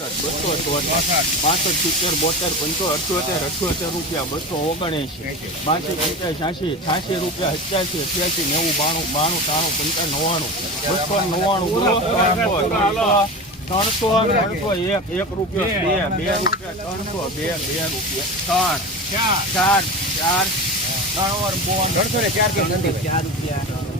બસો ચોસઠ અઠ્યોતેર રૂપિયા બસો ઓગણએંશી બાસી ત્રાણું નવ્વાણું બસો ત્રણસો ત્રણસો એક એક રૂપિયો બે બે રૂપિયા ત્રણસો બે બે રૂપિયા ત્રણ ચાર ચાર ત્રણ વાર બોન ત્રણસો ને ચાર ચાર રૂપિયા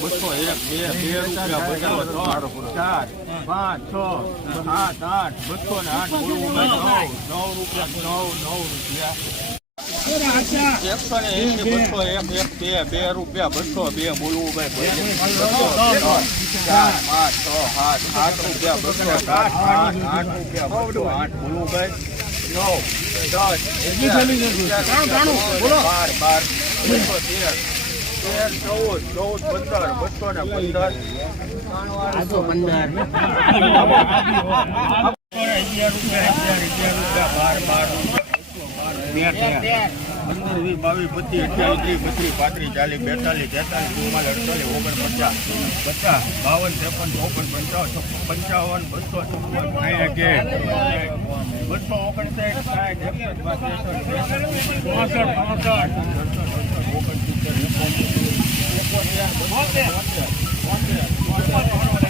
બસો એક બે બે રૂપિયા બસો ત્રણ ચાર પાંચ છ સાત આઠ બસો ને આઠ નવ રૂપિયા નવ નવ રૂપિયા એકસો ને એક બસો એક એક બે બે રૂપિયા બસો બે બોલવું ભાઈ બસો ચાર પાંચ છ સાત સાત રૂપિયા બસો સાત આઠ આઠ રૂપિયા બસો આઠ બોલવું ભાઈ નવ દસ બાર બાર બસો તેર તેર ચૌદ ચૌદ પંદર બસો ને પંદર પંદર પંદર વીસ બાવીસ પચીસ અઠ્યાવીસ ત્રીસ બત્રીસ પાંત્રીસ ચાલીસ બેતાલીસ તેતાલીસ ચુમ્માલીસ અડતાલીસ ઓગણ પચાસ બાવન ત્રેપન ચોપન પંચાવન પંચાવન બસો છપ્પન સાઠ બસો ઓગણસાઠ સાઠ એકસઠ ચોસઠ ચોસઠ ઓગણસિત્તેર એકોતેર એકોતેર બસો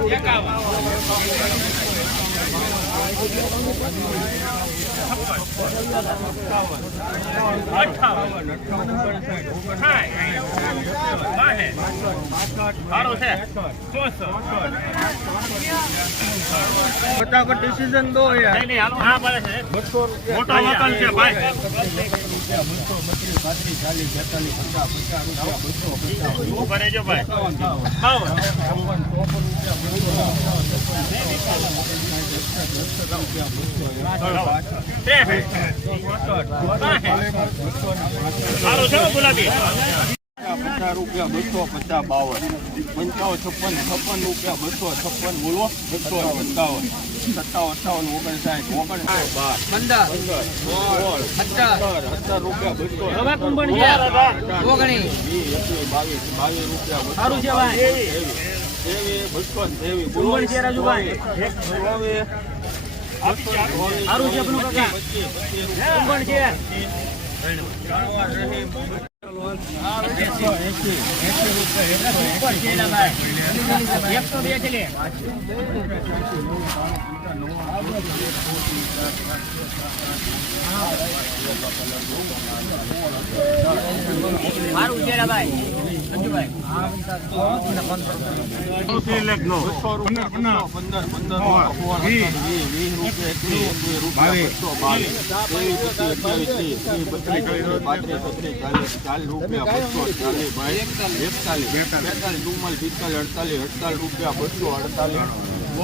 ठीक है ફટાફટ ડિસિઝન દો યાર. મોટો વતન છે ભાઈ. બસો બત્રીસ પાંત્રીસ રૂપિયા બસો પચાસ રૂપિયા પચાસ રૂપિયા બસો પચાસ બાવન. પંચાવન, છપ્પન છપ્પન રૂપિયા બસો, છપ્પન બોલો બસો પંચાવન. સત્તાવન અઠાવન ઓગણસાઠ ઓગણસાઠ બાર પંદર પંદર સોળ સત્તર સત્તર સત્તર રૂપિયા બસો હવે કુંભણ છે. ઓગણીસ. એકવીસ બાવીસ બાવીસ રૂપિયા સારું છે ભાઈ. ત્રેવીસ ત્રેવીસ બસો ને કુંભણ છે રાજુભાઈ. સારું છે આપણું કાકા. પચીસ પચીસ કુંભણ છે મારું એલા ભાઈ ચાલીસ રૂપિયા બસો ચાલીસ ભાઈ. એકતાલીસ બેતાલીસ. ચુમ્માલીસ પિસ્તાલીસ અડતાલીસ અડતાલીસ રૂપિયા બસો અડતાલીસ.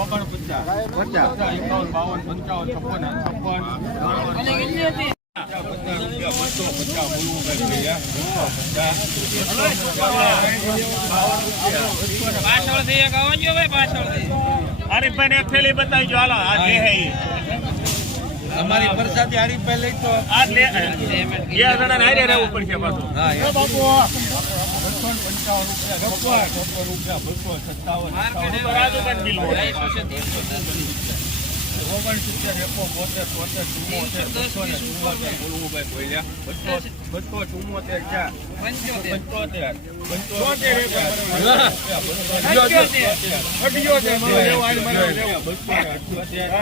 ઓગણપચાસ. પચાસ એકાવન બાવન પંચાવન છપ્પન છપ્પન પચાસ પચાસ પચાસ આવજો ભાઈ પાછળથી. હરીફભાઈ ને થેલી બતાવજો. હાલો આ જે હે ઈ. અમારી પરસાદી હારી પહેલે તો આ લે બે જણા હારે રહેવું પડશે પાછો. હા પંચાવન રૂપિયા રૂપિયા બસો સત્તાવન. ઓગણસિત્તેર એકો બોતેર તોતેર ચુમ્મોતેર બસો ને ચુમ્મોતેર બોલવું બોલ્યા બસો બસો ચુમ્મોતેર ચાર પંચોતેર પંચોતેર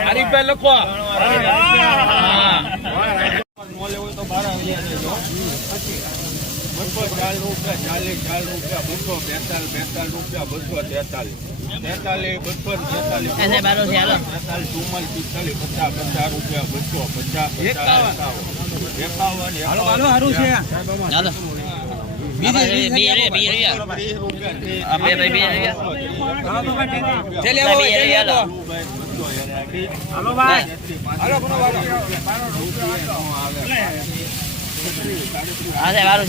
હરીફભાઈ લખો મોલે હોય તો બાર આવી જજો બસો ચાર રૂપિયા ચાલીસ ચાર રૂપિયા બસો બેતાલીસ બેતાલીસ રૂપિયા બસો તેતાલીસ. તેતાલીસ બસો તેતાલીસ. તેતાલીસ ચુમ્માલીસ પિસ્તાલીસ પચાસ પચાસ રૂપિયા બસો પચાસ પચાસ એકાવન. હાલો ભાઈ હાલો કોનો વારો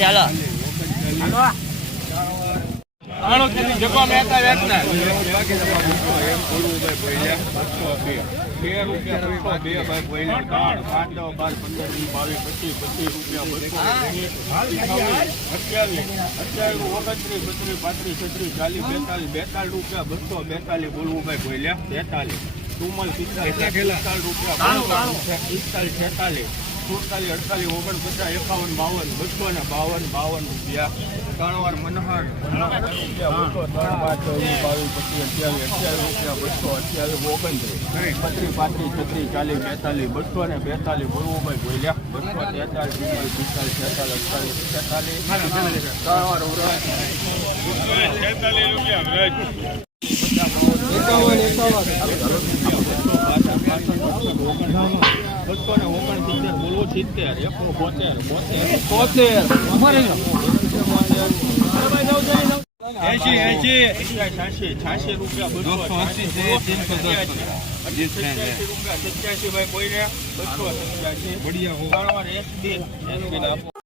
હાલો જગો મહેતા વેચના બે રૂપિયા બસો બેતાલીસ બોલવું ભાઈ બોલ્યા બેતાલીસ ચુમ્માલીસ પિસ્તાલીસ પિસ્તાલીસ રૂપિયા પિસ્તાલીસ છેતાલીસ સુડતાલીસ અડતાલીસ ઓગણપચાસ એકાવન બાવન બસો ને બાવન બાવન રૂપિયા ત્રણ વાર મનહર બસો ત્રણ પાંચ ચૌદ બાવીસ પચીસ અઠ્યાવીસ અઠ્યાવીસ રૂપિયા બસો અઠ્યાવીસ ઓગણત્રીસ પત્રીસ પાંત્રીસ છત્રીસ ચાલીસ બેતાલીસ બસો ને બેતાલીસ બોલવું બોલ્યા બસો તેતાલીસ ચુમ્માલીસ પિસ્તાલીસ છેતાલીસ અડતાલીસ છેતાલીસ ત્રણ વાર બસો ને ઓગણસિત્તેર બોલવું સિત્તેર એકસો બોતેર બોતેર. એસી એસી છ્યાસી રૂપિયા બસો સત્યાસી રૂપિયા સત્યાસી ભાઈ કોઈને બસો સત્યાસી ત્રણ વાર એસી એસી આપો